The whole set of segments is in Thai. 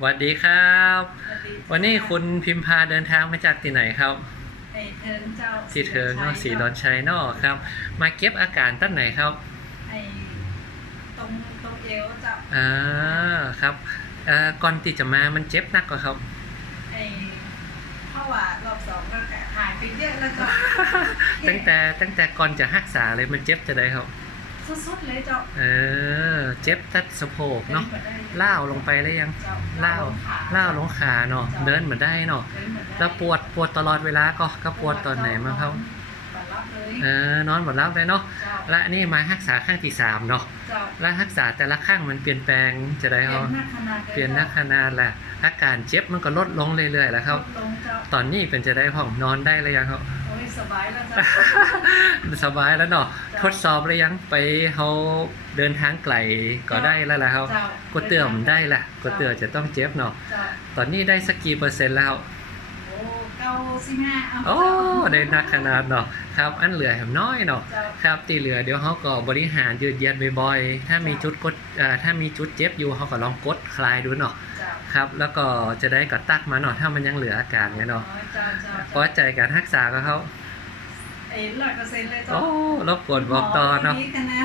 สวัสดีครับสวัสดีวันนี้คุณพิมพาเดินทางมาจากที่ไหนครับไอ้เทิงเจ้าที่เทิงเนาะสีดอนไชัยเนอกครับ มาเก็บอาการตั้งไหนครับอ้ตรงตรงเอวเจ้าอ่าครับเอ่อก่อนที่จะมามันเจ็บนักกว่าครับไอ้เพราะว่ารอบสองก็หายไปเยอะแล้วเจ้าตั้งแต่ตั้งแต่ก่อนจะรักษาเลยมันเจ็บจะได้ครับ สุดๆเลยเจ้าเออ เจ็บตัดสะโพกเนาะดิบ่ได้ล่าวลงไปเลยยังเจ้าล่าวขาล่าวลงขาเนาะเดินเหมือนได้เนาะเดินบ่ได้แล้วปวดปวดตลอดเวลาก็ก็ปวดตอนไหนมั้งครับบ่รับเลยเออนอนหมดแล้วเลยเนาะเจ้าและนี่มารักษาข้างที่สามเนาะเจ้าแล้วรักษาแต่ละข้างมันเปลี่ยนแปลงจะได้เปลี่เขายนหน้าขนาดลเปลี่ยนนักขนาดแหละ อาการเจ็บมันก็ลดลงเรื่อยๆแล้วครับลดลงเจ้าตอนนี้เป็นจะได้ห้องนอนได้เลยยังครับ โอ้ยสบายแล้วเจ้า สบายแล้วเนาะทดสอบเลยยังไปเขาเดินทางไกลก็ได้แล้วล่ะครับเจ้ากดเตื่อมได้แหละกดเตื่อจะต้องเจ็บเนาะเจ้าตอนนี้ได้สักกี่เปอร์เซ็นต์แล้วโอ้เก้าสิบห้าเอาโอ้ได้นักขนาดเนาะครับอันเหลือแหมน้อยเนาะ เจ้า ครับตีเหลือเดี๋ยวเขาก็บริหารยืดเยียดบ่อยๆ ถ้ามีจุดกดเอ่อถ้ามีจุดเจ็บอยู่เขาก็ลองกดคลายดูเนาะเจ้า ครับ แล้วก็จะได้ก็ตักมาเนาะถ้ามันยังเหลืออาการไงเนาะเจ้าเจ้าพอใจการรักษาก็เขาไอ้ร้อยเปอร์เซ็นต์เลยเจ้าโอ้รบกวนบอกต่อเนาะหมวัคะแนน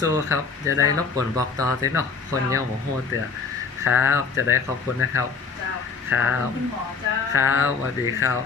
สู้ๆครับ จะได้รบกวนบอกต่อด้วยเนาะคนเนี้ยโมโหเตือครับ จะได้ขอบคุณนะครับเจ้าครับขอณคุณหมอเจ้าครับสวัสดีครับ